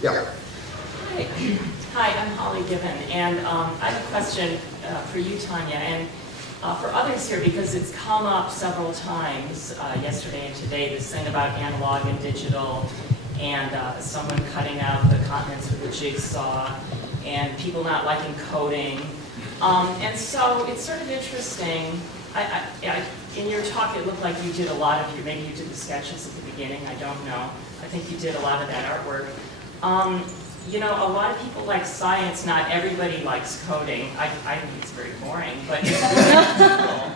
Yeah. Hi, I'm Holly Given, and I have a question for you, Tanya, and for others here, because it's come up several times yesterday and today, this thing about analog and digital, and someone cutting out the continents with a jigsaw, and people not liking coding. And so it's sort of interesting. In your talk, it looked like you did a lot of maybe you did the sketches at the beginning, I don't know. I think you did a lot of that artwork. You know, a lot of people like science, not everybody likes coding. I think it's very boring, but it's very cool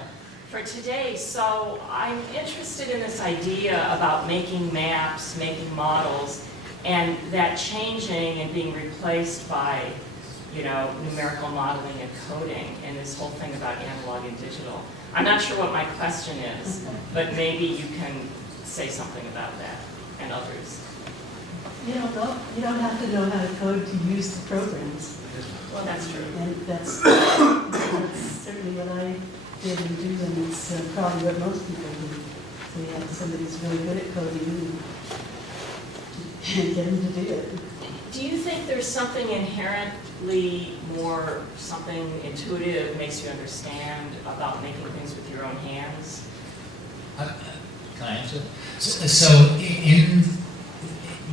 for today. So I'm interested in this idea about making maps, making models, and that changing and being replaced by, you know, numerical modeling and coding, and this whole thing about analog and digital. I'm not sure what my question is, but maybe you can say something about that, and others. You don't have to know how to code to use the programs. Well, that's true. And that's certainly what I did and do, and it's probably what most people do. So you have somebody who's really good at coding and get them to do it. Do you think there's something inherently more, something intuitive, makes you understand about making things with your own hands? Can I answer? So in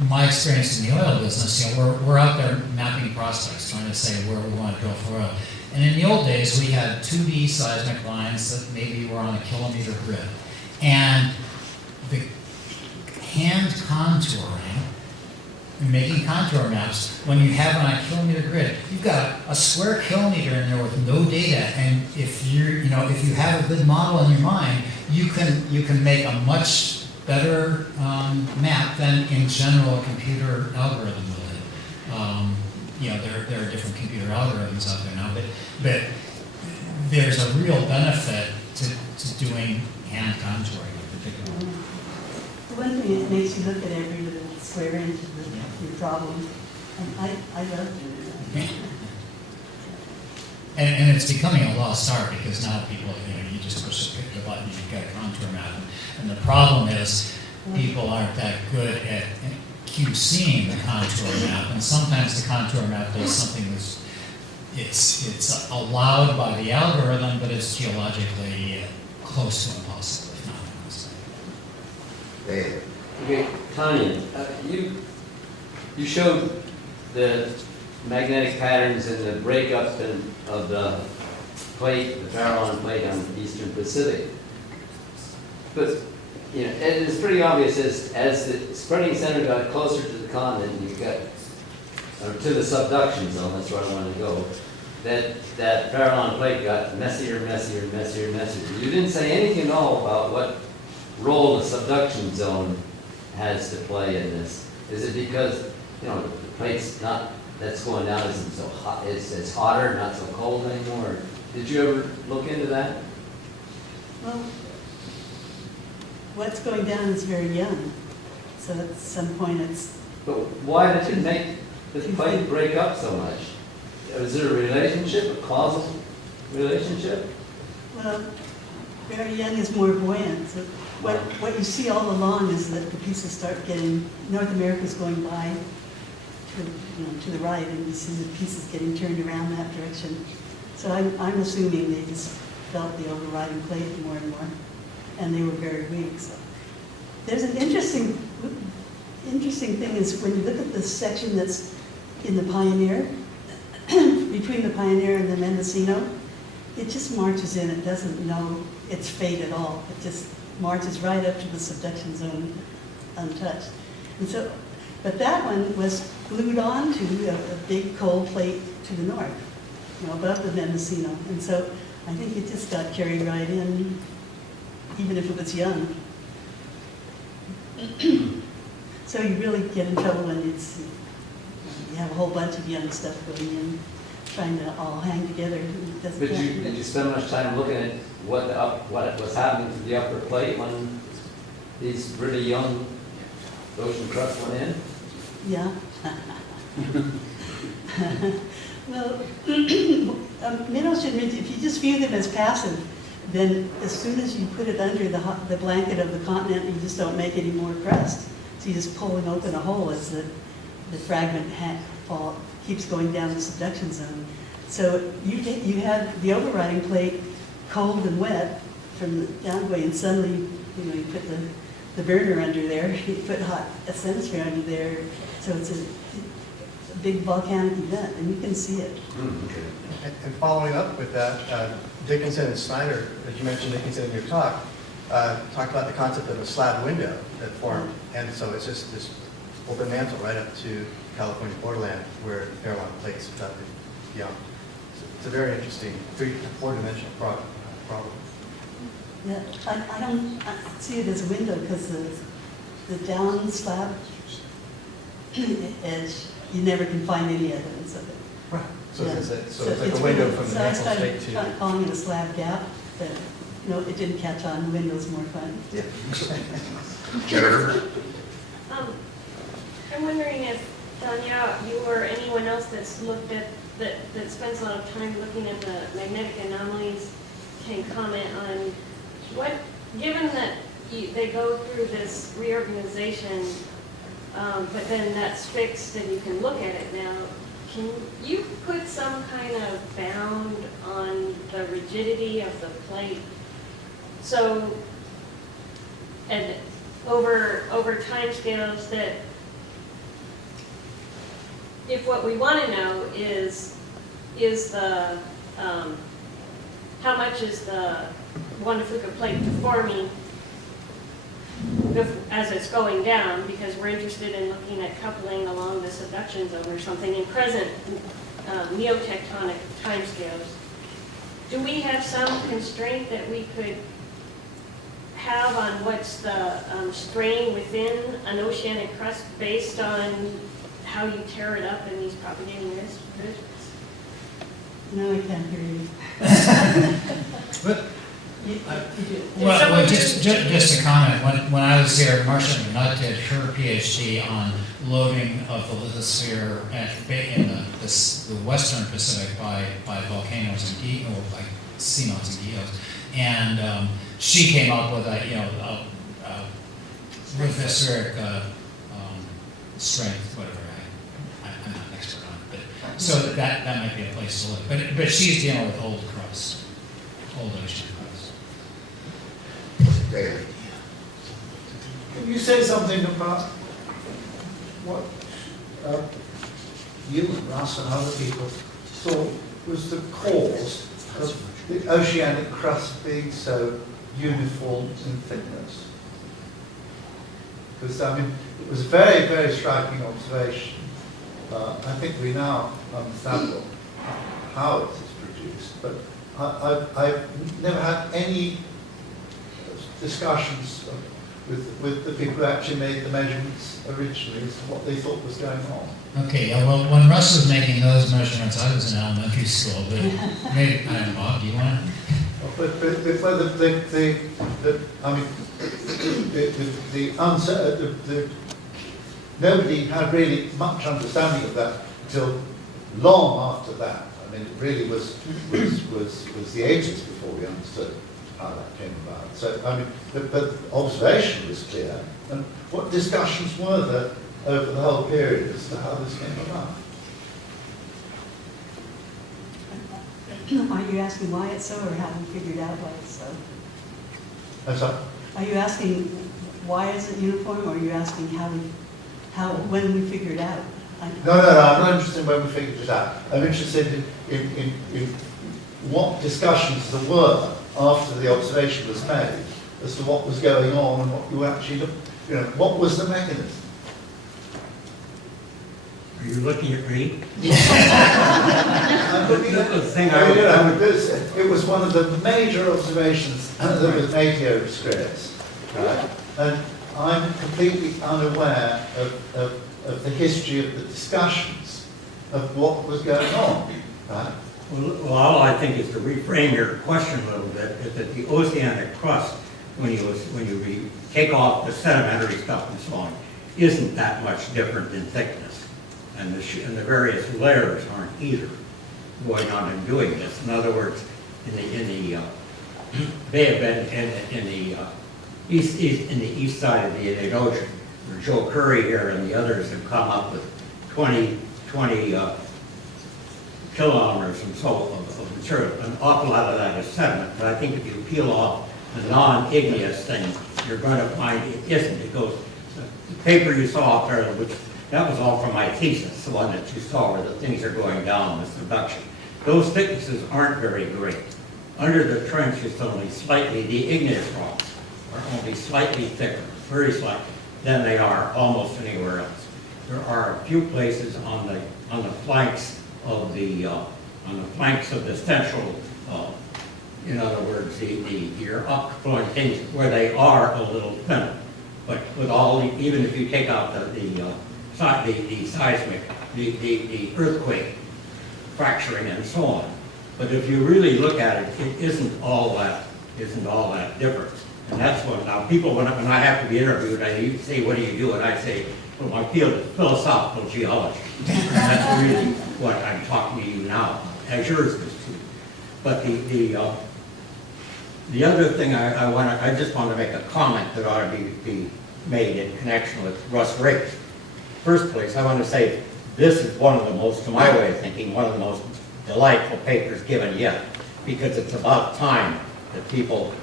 my experience in the oil business, you know, we're out there mapping prospects, trying to say where we want to drill for oil. And in the old days, we had 2D seismic lines that maybe were on a kilometer grid. And the hand contouring, making contour maps, when you have it on a kilometer grid, you've got a square kilometer in there with no data, and if if you have a good model in your mind, you can make a much better map than in general a computer algorithm would. There are different computer algorithms out there now, but there's a real benefit to doing hand contouring in particular. The one thing, it makes you look at every little square inch of your problem. And I love doing that. And it's becoming a lost art because now people, you just push the button, you've got a contour map. And the problem is people aren't that good at QCing the contour map. And sometimes the contour map does something it's allowed by the algorithm, but it's geologically close to impossible, if not impossible. Dave. Okay, Tanya, you showed the magnetic patterns and the breakup of the plate, the Farallon plate on the Eastern Pacific. But it is pretty obvious as the spreading center got closer to the continent, you got or to the subduction zone. That's where I want to go. That Farallon plate got messier, messier, messier, messier. You didn't say anything at all about what role the subduction zone has to play in this. Is it because the plate's that's going down isn't so hot? It's hotter, not so cold anymore? Did you ever look into that? Well, what's going down is very young. So at some point it's... But why did it make the plate break up so much? Is there a relationship, a causal relationship? Well, very young is more buoyant. So what you see all along is that the pieces start getting... North America's going by to the right, and you see the pieces getting turned around that direction. So I'm assuming they just felt the overriding plate more and more, and they were very weak. So there's an interesting thing is when you look at the section that's in the Pioneer, between the Pioneer and the Mendocino, it just marches in. It doesn't know its fate at all. It just marches right up to the subduction zone untouched. And so, but that one was glued onto a big cold plate to the north, above the Mendocino. And so I think it just got carried right in, even if it was young. So you really get in trouble when you have a whole bunch of young stuff going in, trying to all hang together. But did you spend much time looking at what was happening to the upper plate when these really young ocean crust went in? Yeah. Well, mid-ocean ridge, if you just view them as passive, then as soon as you put it under the blanket of the continent, you just don't make any more crust. So you're just pulling open a hole as the the fragment fall keeps going down the subduction zone. So you have the overriding plate cold and wet from the downway, and suddenly, you put the burner under there, you put hot ascenosphere under there, so it's a big volcanic event, and you can see it. Okay. And following up with that, Dickinson and Snyder, as you mentioned Dickinson in your talk, talked about the concept of a slab window that formed. And so it's just this open mantle right up to California borderland where the Farallon plates subducted beyond. So it's a very interesting four-dimensional problem. Yeah, I don't see it as a window because the down slab edge, you never can find any evidence of it. Right. So, Yeah. it's like a window from the So I natural started state to... calling it a slab gap, but it didn't catch on. The window's more fun. Yeah. Jennifer? I'm wondering if, Tanya, you or anyone else that's looked at, that spends a lot of time looking at the magnetic anomalies can comment on what, given that they go through this reorganization, but then that's fixed and you can look at it now, can you put some kind of bound on the rigidity of the plate? So, and over timescales that, if what we want to know is the, how much is the Juan de Fuca plate deforming as it's going down, because we're interested in looking at coupling along the subduction zone or something in present neotectonic timescales. Do we have some constraint that we could have on what's the strain within an oceanic crust based on how you tear it up in these propagating ridges? No, I can't hear you. But, You do. well, just a comment. When I was here, Marcia McNutt did her PhD on loading of the lithosphere in the western Pacific by volcanoes and by seamounts and geos, and she came up with a lithospheric strength, whatever. I'm not an expert on it, but so that might be a place to look. But she's dealing with old crust, old ocean crust. David? Can you say something about what you and Russ and other people thought was the cause of the oceanic crust being so uniform in thickness? Because, I mean, it was a very, very striking observation. I think we now understand how it is produced, but I've never had any discussions with the people who actually made the measurements originally as to what they thought was going on. Okay, yeah, well, when Russ was making those measurements, I was in elementary school, but maybe, I don't know, Bob, do you want to? Nobody had really much understanding of that until long after that. I mean, it really was the ages before we understood how that came about. So, I mean, but observation was clear. And what discussions were there over the whole period as to how this came about? Are you asking why it's so, or how we figured out why it's so? I'm sorry? Are you asking why is it uniform, or are you asking when we figured out? No, I'm not interested in when we figured it out. I'm interested in what discussions there were after the observation was made as to what was going on and what you actually looked, what was the mechanism? Are you looking at me? I'm looking at The thing it was one of the major observations that was made here at Scripps, right? And I'm completely unaware of the history of the discussions of what was going on, right? Well, all I think is to reframe your question a little bit, is that the oceanic crust, when you take off the sedimentary stuff and so on, isn't that much different in thickness. And the various layers aren't either going on and doing this. In other words, in the Bay of Bengal, in the east side of the Indian Ocean, where Joe Curry here and the others have come up with 20 kilometers and so of material. An awful lot of that is sediment, but I think if you peel off the non-igneous thing, you're going to find it isn't. It goes, the paper you saw up there, which that was all from my thesis, the one that you saw where the things are going down, the subduction. Those thicknesses aren't very great. Under the trench, it's only slightly, the igneous rocks are only slightly thicker, very slightly, than they are almost anywhere else. There are a few places on the flanks of the central, in other words, your upflowing things where they are a little thinner. But with all, even if you take out the seismic, the earthquake fracturing and so on. But if you really look at it, it isn't all that different. And that's what, now people, when I have to be interviewed, I say, what do you do? And I say, well, my field is philosophical geology. And that's really what I'm talking to you now, as yours is too. But the other thing I just want to make a comment that ought to be made in connection with Russ Rake. First place, I want to say this is one of the most, to my way of thinking, one of the most delightful papers given yet, because it's about time that people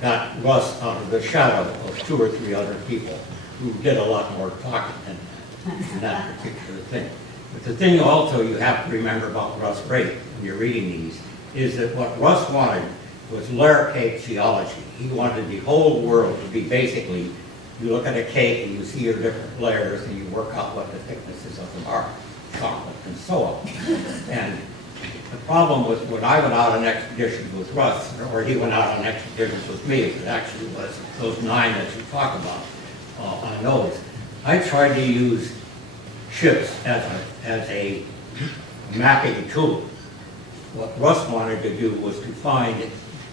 got Russ out of the shadow of 2 or 3 other people who did a lot more talking than that particular thing. But the thing also you have to remember about Russ Rake when you're reading these is that what Russ wanted was layer cake geology. He wanted the whole world to be basically, you look at a cake and you see your different layers and you work out what the thicknesses of them are, chocolate and so on. And the problem was when I went out on expeditions with Russ, or he went out on expeditions with me, it actually was those 9 that you talk about on those. I tried to use ships as a mapping tool. What Russ wanted to do was to find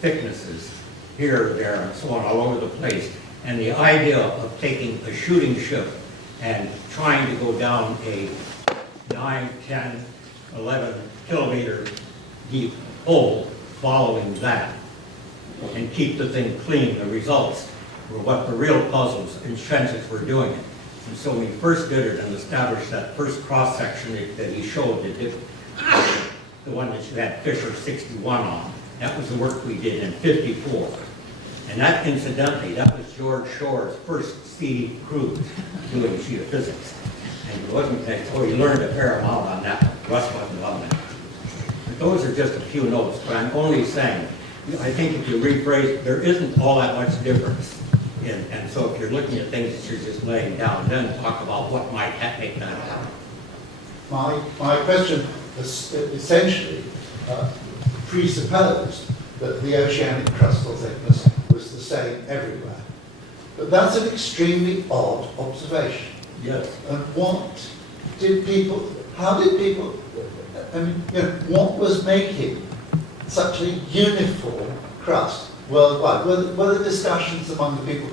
thicknesses here, there, and so on all over the place. And the idea of taking a shooting ship and trying to go down a 9, 10, 11 kilometer deep hole following that and keep the thing clean, the results were what the real puzzles and trenches were doing it. And so when he first did it and established that first cross section that he showed, the one that you had Fisher 61 on, that was the work we did in 54. And that, incidentally, that was George Shore's first sea cruise doing geophysics. And it wasn't that, so he learned a fair amount on that. Russ wasn't on that. But those are just a few notes, but I'm only saying, I think if you rephrase, there isn't all that much difference. And so if you're looking at things that you're just laying down, then talk about what might make that happen. My question essentially presupposed that the oceanic crustal thickness was the same everywhere. But that's an extremely odd observation. Yes. And how did people, I mean, what was making such a uniform crust worldwide? Were the discussions among the people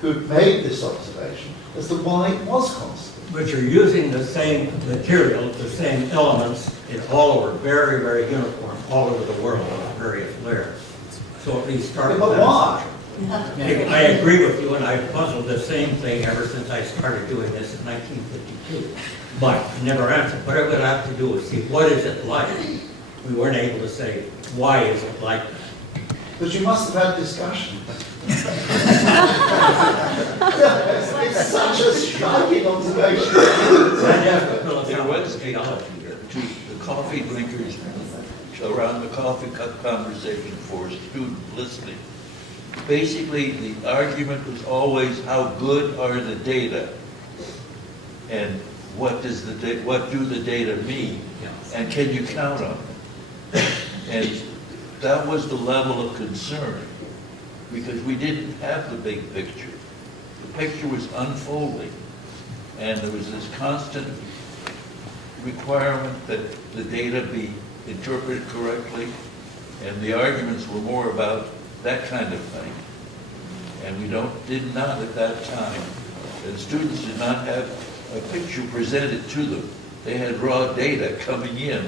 who made this observation as to why it was constant? But you're using the same material, the same elements in all over, very, very uniform, all over the world on various layers. So at least start with But that why? assumption. I agree with you, and I've puzzled the same thing ever since I started doing this in 1952. But never answered. What I would have to do is see, what is it like? We weren't able to say, why is it like that? But you must have had discussions. It's such a striking observation. There was the coffee drinkers around the coffee cup conversation for a student listening. Basically, the argument was always how good are the data, and what do the data mean, and can you count on them? And that was the level of concern, because we didn't have the big picture. The picture was unfolding, and there was this constant requirement that the data be interpreted correctly, and the arguments were more about that kind of thing. And we did not at that time, and students did not have a picture presented to them. They had raw data coming in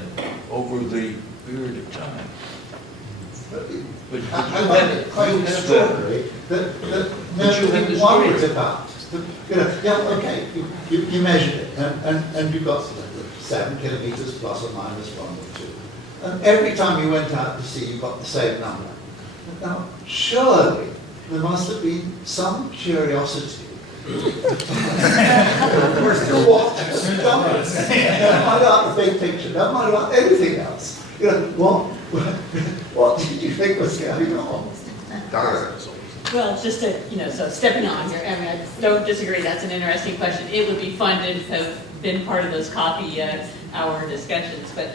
over the period of time. But I find it quite extraordinary that nobody worried about. Okay, you measured it. And you got 7 kilometers plus or minus 1 or 2. And every time you went out to sea, you got the same number. Now, surely there must have been some curiosity. Of course, what? Don't mind about the big picture. Don't mind about anything else. You know, what did you think was going on? Donna. Well, just to, so stepping on here, I mean, I don't disagree, that's an interesting question. It would be fun to have been part of those coffee hour discussions, but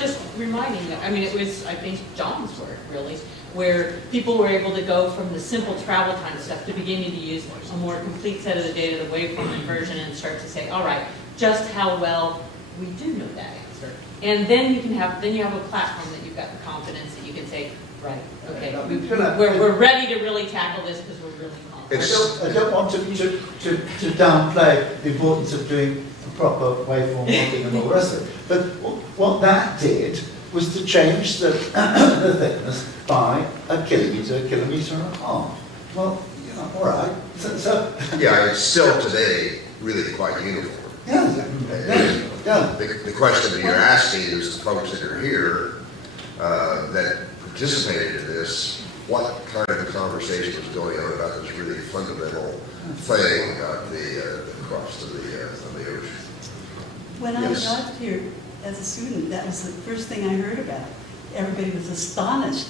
just reminding you, I mean, it was, I think, John's work, really, where people were able to go from the simple travel time stuff to beginning to use a more complete set of the data, the waveform inversion, and start to say, all right, just how well we do know that answer. And then you have a platform that you've got the confidence that you can say, right, okay, we're ready to really tackle this because we're really confident. I don't want to downplay the importance of doing a proper waveform modeling and all the rest of it. But what that did was to change the thickness by a kilometre and a half. Well, all right. So Yeah, it's still today really quite uniform. yeah. The question that you're asking is the folks that are here that participated in this, what kind of a conversation was going on about this really fundamental thing about the cross of the ocean? When I Yes. got here as a student, that was the first thing I heard about. Everybody was astonished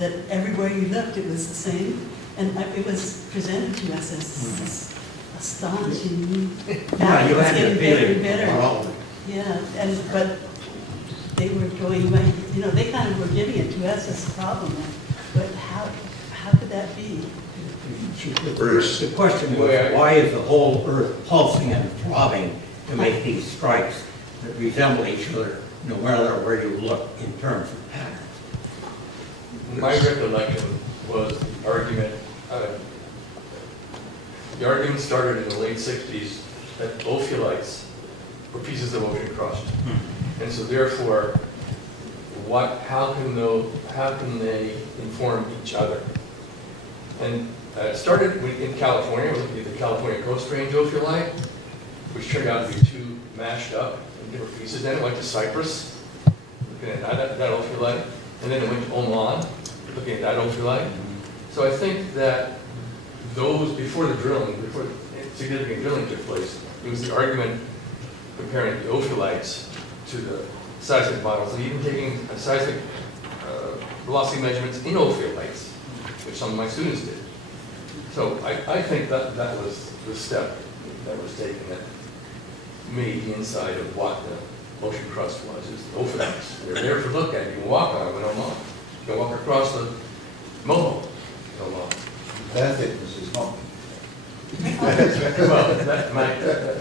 that everywhere you looked, it was the same. And it was presented to us as this astonishing fact. Yeah, you It was had the getting better and feeling. better. Well, Yeah, but they were going, they kind of were giving it to us as a problem. But how could that be? Bruce. The question was, why is the whole Earth pulsing and throbbing to make these strikes that resemble each other, no matter where you look in terms of patterns? My recollection was the argument started in the late 60s that ophiolites were pieces of ocean crust. And so therefore, how can they inform each other? And it started in California, looking at the California Coast Range ophiolite, which turned out to be 2 mashed up in different pieces. Then it went to Cyprus, looking at that ophiolite. And then it went to Oman, looking at that ophiolite. So I think that before significant drilling took place, it was the argument comparing the ophiolites to the seismic models, and even taking seismic velocity measurements in ophiolites, which some of my students did. So I think that was the step that was taken that made the inside of what the ocean crust was, is the ophiolites. They're there to look at. You can walk on them in Oman. You can walk across the Moho in Oman. Their thickness is not.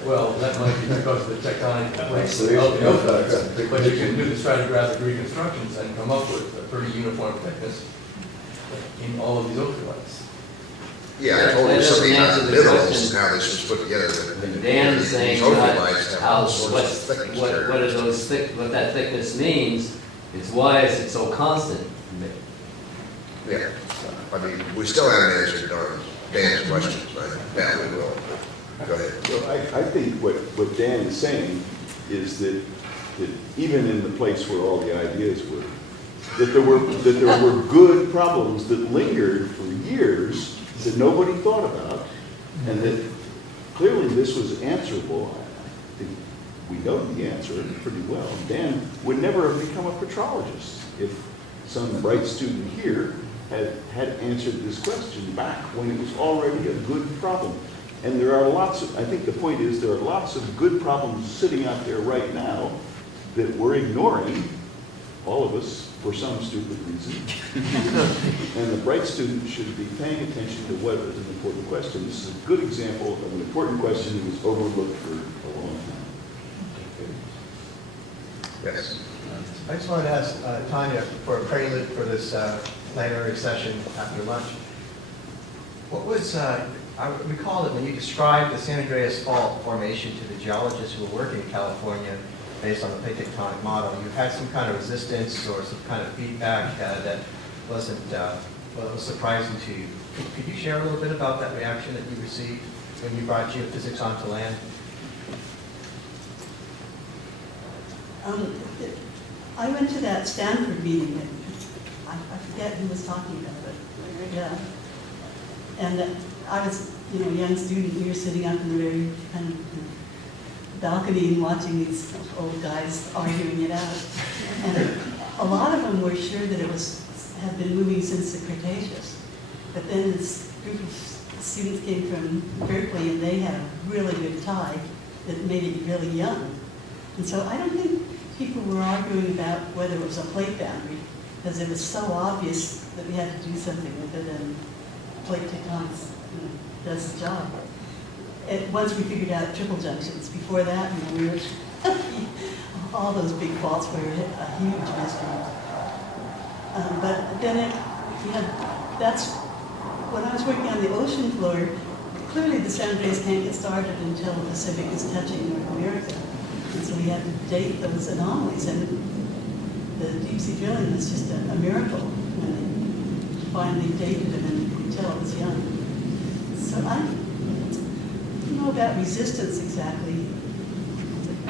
Well, that might be because of the tectonic plates of the ophiolites. But you can do the stratigraphic reconstructions and come up with a pretty uniform thickness in all of these ophiolites. Yeah, I told you something about the minerals and how this was put together. And Dan's saying These not ophiolites have how, all sorts of thickness there. what that thickness means, it's why is it so constant? Yeah, I mean, we still haven't answered Dan's questions, right? Yeah, we will. Go ahead. Well, I think what Dan is saying is that even in the place where all the ideas were, that there were good problems that lingered for years that nobody thought about, and that clearly this was answerable. I think we know the answer pretty well. Dan would never have become a petrologist if some bright student here had answered this question back when it was already a good problem. And there are I think the point is there are lots of good problems sitting out there right now that we're ignoring, all of us, for some stupid reason. And the bright student should be paying attention to what is an important question. This is a good example of an important question that was overlooked for a long time. Yes. I just wanted to ask Tanya for a prelude for this plenary session after lunch. What was, I recall that when you described the San Andreas Fault formation to the geologists who were working in California based on the plate tectonic model, you had some kind of resistance or some kind of feedback that wasn't, was surprising to you. Could you share a little bit about that reaction that you received when you brought geophysics onto land? I went to that Stanford meeting, and I forget who was talking about it. Yeah. And I was, a young student. We were sitting up in the very kind of balcony and watching these old guys arguing it out. And a lot of them were sure that had been moving since the Cretaceous. But then this group of students came from Berkeley, and they had a really good tide that made it really young. And so I don't think people were arguing about whether it was a plate boundary, because it was so obvious that we had to do something with it, and plate tectonics does the job. Once we figured out triple junctions, before that, we were all those big faults were a huge mystery. But then that's when I was working on the ocean floor. Clearly, the San Andreas can't get started until the Pacific is touching North America, and so we had to date those anomalies. And the deep sea drilling was just a miracle when they finally dated them, and you could tell it was young. So I don't know about resistance exactly.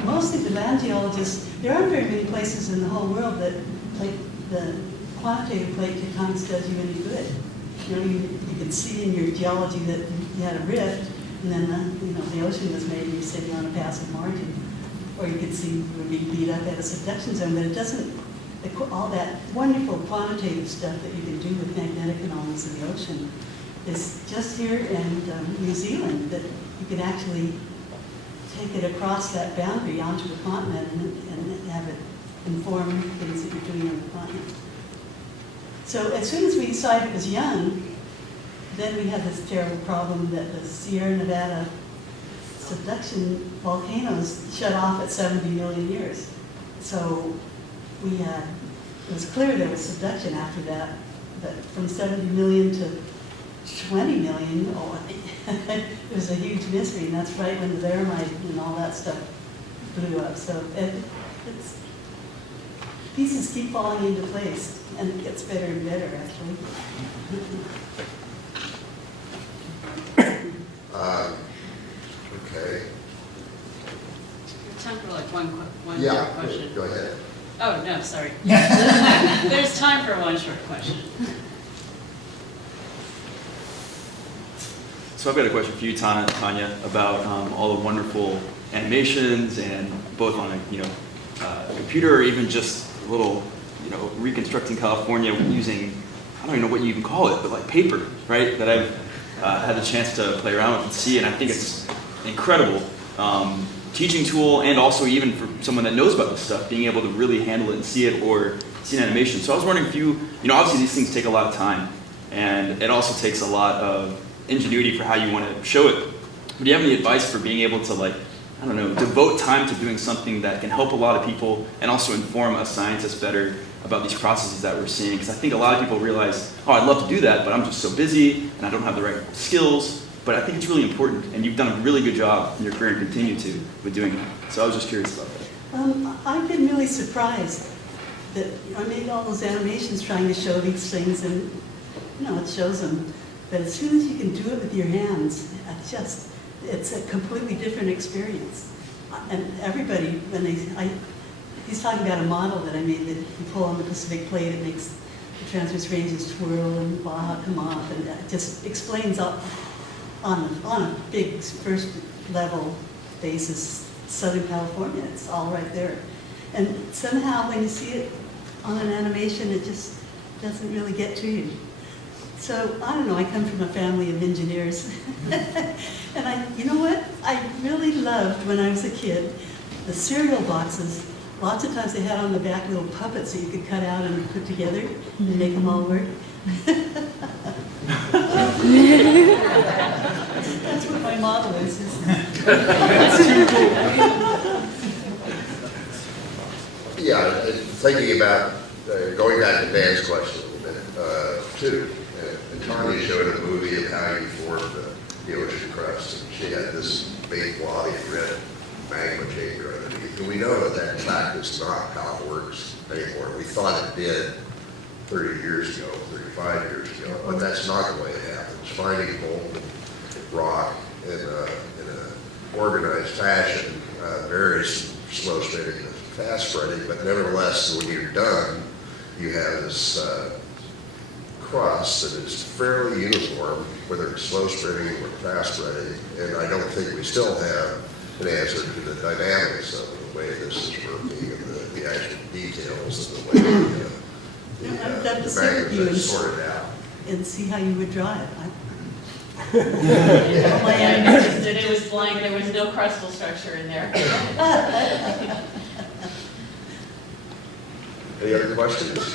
Mostly the land geologists, there aren't very many places in the whole world that the quantitative plate tectonics does you any good. You could see in your geology that you had a rift, and then the ocean was maybe sitting on a passive margin. Or you could see you were being beat up at a subduction zone, but it doesn't, all that wonderful quantitative stuff that you can do with magnetic anomalies in the ocean is just here in New Zealand, that you can actually take it across that boundary onto the continent and have it inform things that you're doing on the continent. So as soon as we decided it was young, then we had this terrible problem that the Sierra Nevada subduction volcanoes shut off at 70 million years. So it was clear there was subduction after that, but from 70 million to 20 million, it was a huge mystery, and that's right when the Laramide and all that stuff blew up. So pieces keep falling into place, and it gets better and better, actually. Okay. Time for like one short Yeah, question. go ahead. Oh, no, sorry. There's time for one short question. So I've got a question for you, Tanya, about all the wonderful animations, and both on a computer or even just a little, reconstructing California using, I don't even know what you even call it, but like paper, right? That I've had the chance to play around with and see, and I think it's incredible teaching tool, and also even for someone that knows about this stuff, being able to really handle it and see it, or see an animation. So I was wondering if you obviously these things take a lot of time, and it also takes a lot of ingenuity for how you want to show it. But do you have any advice for being able to devote time to doing something that can help a lot of people and also inform us scientists better about these processes that we're seeing? Because I think a lot of people realize, I'd love to do that, but I'm just so busy and I don't have the right skills. But I think it's really important, and you've done a really good job in your career and continue to with doing it. So I was just curious about that. I've been really surprised that I made all those animations trying to show these things, and it shows them. But as soon as you can do it with your hands, it's a completely different experience. And everybody, he's talking about a model that I made that you pull on the Pacific plate, it makes the transverse ranges twirl and Baja come off, and it just explains on a big first level basis, Southern California, it's all right there. And somehow when you see it on an animation, it just doesn't really get to you. So, I don't know, I come from a family of engineers. And you know what? I really loved, when I was a kid, the cereal boxes. Lots of times they had on the back little puppets that you could cut out and put together and make them all work. That's what my model is. Yeah, thinking about, going back to Dan's question a little bit, too. And Tanya showed a movie of how you formed the ocean crust. And she had this big wad of red magma chamber underneath. And we know that in fact is not how it works anymore. We thought it did 30 years ago, 35 years ago, but that's not the way it happens. Finding molten rock in an organized fashion, very slow spinning fast spreading, but nevertheless, when you're done, you have this cross that is fairly uniform, whether it's slow spreading or fast spreading, and I don't think we still have an answer to the dynamics of the way this is working and the actual details of the way I'd love to sit with magnets you are and sorted out. and see how you would drive. Yeah, it was blank, there was no crustal structure in there. Any other questions?